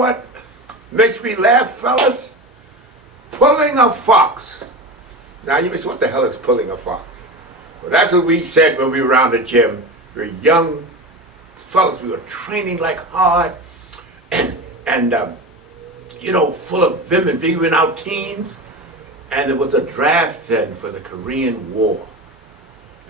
what makes me laugh, fellas? Pulling a fox. Now you may say, what the hell is pulling a fox? Well, that's what we said when we were around the gym. We were young fellas. We were training like hard, and full of vim and vigor in our teens. And it was a draft then for the Korean War.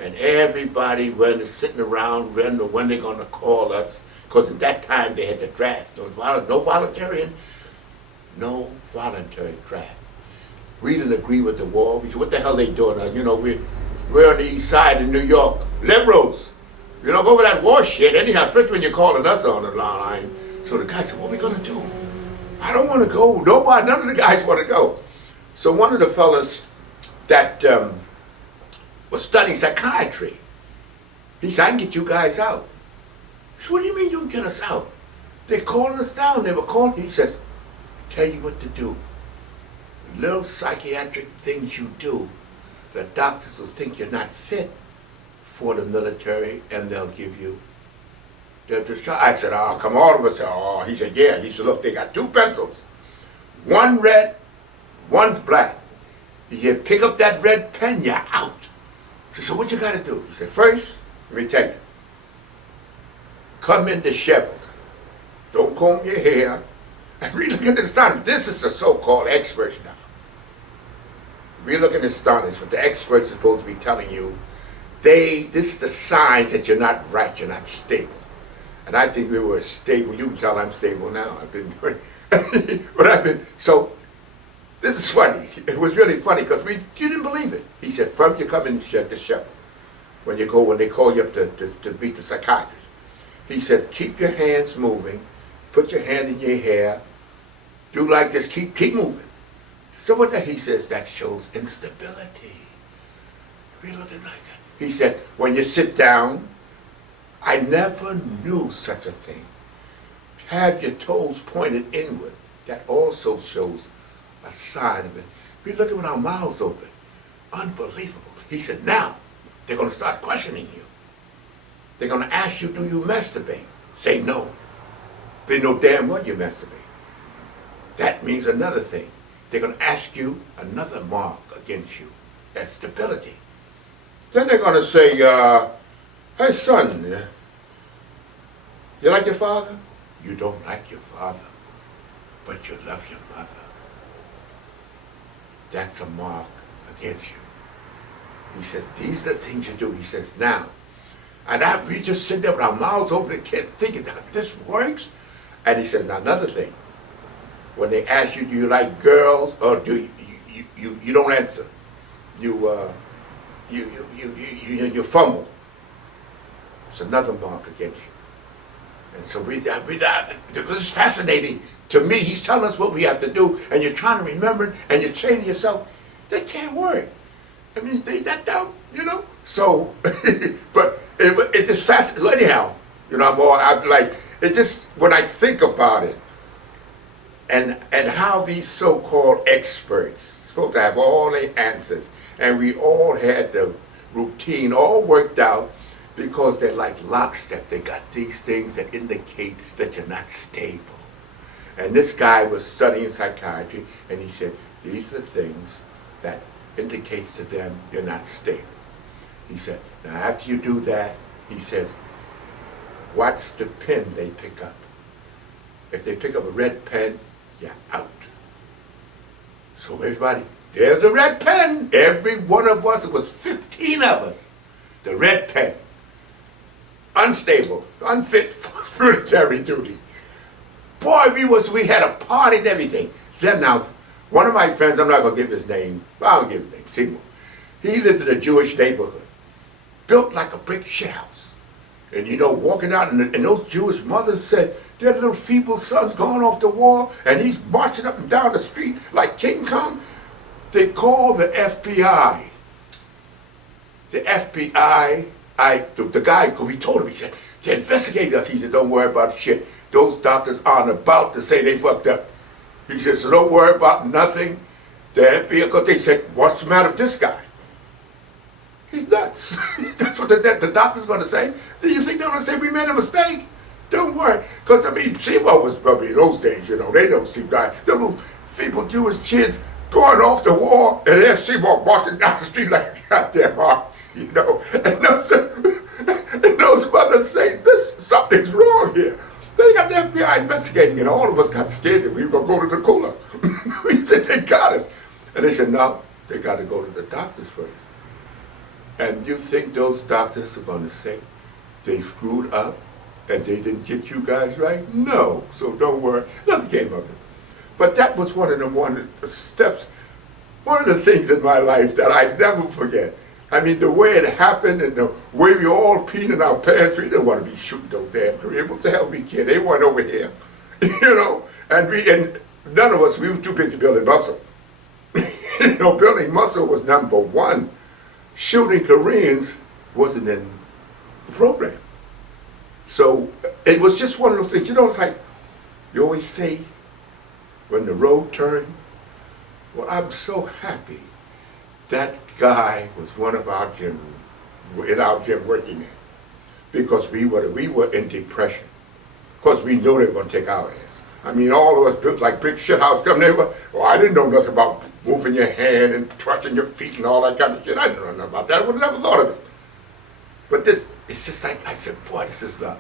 And everybody was sitting around wondering when they're going to call us, because at that time they had the draft. There was no voluntary draft. We didn't agree with the war. We said, what the hell they doing? We're on the east side in New York. Liberals. You don't go over that war shit anyhow, especially when you're calling us on the line. So the guy said, what are we going to do? I don't want to go. None of the guys want to go. So one of the fellas that was studying psychiatry, he said, I can get you guys out. I said, what do you mean you can get us out? They're calling us down. They were calling. He says, tell you what to do. Little psychiatric things you do, the doctors will think you're not fit for the military, and they'll give you the discharge. I said, oh, come all of us. Oh, he said, yeah. He said, look, they got two pencils. One red, one's black. He said, pick up that red pen, you're out. I said, so what you got to do? He said, first, let me tell you, come in disheveled. Don't comb your hair. And we look at this time. This is the so-called experts now. We look at astonished what the experts are supposed to be telling you. This is the signs that you're not right, you're not stable. And I think we were stable. You can tell I'm stable now. So this is funny. It was really funny because you didn't believe it. He said, from you come in the shepherd. When they call you up to meet the psychiatrist. He said, keep your hands moving, put your hand in your hair, do like this, keep moving. So what he says, that shows instability. We're looking like that. He said, when you sit down, I never knew such a thing. Have your toes pointed inward. That also shows a sign of it. We're looking with our mouths open. Unbelievable. He said, now, they're going to start questioning you. They're going to ask you, do you masturbate? Say no. They know damn well you masturbate. That means another thing. They're going to ask you another mark against you. That's stability. Then they're going to say, hey son, you like your father? You don't like your father, but you love your mother. That's a mark against you. He says, these are the things you do. He says, now. And we just sit there with our mouths open and can't think that this works. And he says, now another thing. When they ask you, do you like girls, or do you don't answer. You fumble. It's another mark against you. And so this is fascinating to me. He's telling us what we have to do, and you're trying to remember, and you're training yourself. That can't work. I mean, that down, So, but it just fascinating. Anyhow, I'm like, it just, when I think about it, and how these so-called experts supposed to have all the answers, and we all had the routine all worked out because they're like lockstep. They got these things that indicate that you're not stable. And this guy was studying psychiatry, and he said, these are the things that indicates to them you're not stable. He said, now after you do that, he says, watch the pen they pick up. If they pick up a red pen, you're out. So everybody, there's a red pen. Every one of us, it was 15 of us, the red pen. Unstable, unfit for military duty. Boy, we had a party and everything. Then now, one of my friends, I'm not going to give his name, I'll give his name, Seymour. He lived in a Jewish neighborhood, built like a brick shit house. And walking out, and those Jewish mothers said, their little feeble son's gone off the wall, and he's marching up and down the street like King Kong. They called the FBI. The FBI, the guy, because we told him, he said, to investigate us. He said, don't worry about shit. Those doctors aren't about to say they fucked up. He said, so don't worry about nothing. The FBI, because they said, what's the matter with this guy? He's nuts. That's what the doctor's going to say. Do you think they're going to say we made a mistake? Don't worry. Because, I mean, Seymour was probably in those days, you know, they don't see guys. The little feeble Jewish kids going off the wall, and there's Seymour marching down the street like a goddamn horse, you know. And those mothers say, something's wrong here. They got the FBI investigating, and all of us got scared that we were going to go to the cooler. We said, they got us. And they said, no, they got to go to the doctors first. And you think those doctors are going to say they screwed up and they didn't get you guys right? No. So don't worry. Nothing came of it. But that was one of the steps, one of the things in my life that I never forget. I mean, the way it happened and the way we all peed in our pants, we didn't want to be shooting those damn Koreans. What the hell we kid? They weren't over here, you know. And none of us, we were too busy building muscle. You know, building muscle was number one. Shooting Koreans wasn't in the program. So it was just one of those things. You know, it's like you always say, when the road turned, well, I'm so happy that guy was one of our gym, in our gym working there, because we were in depression, because we knew they were going to take our ass. I mean, all of us built like big shit house coming there. Well, I didn't know nothing about moving your hand and thrusting your feet and all that kind of shit. I didn't know nothing about that. I would have never thought of it. But this, it's just like, I said, boy, this is love.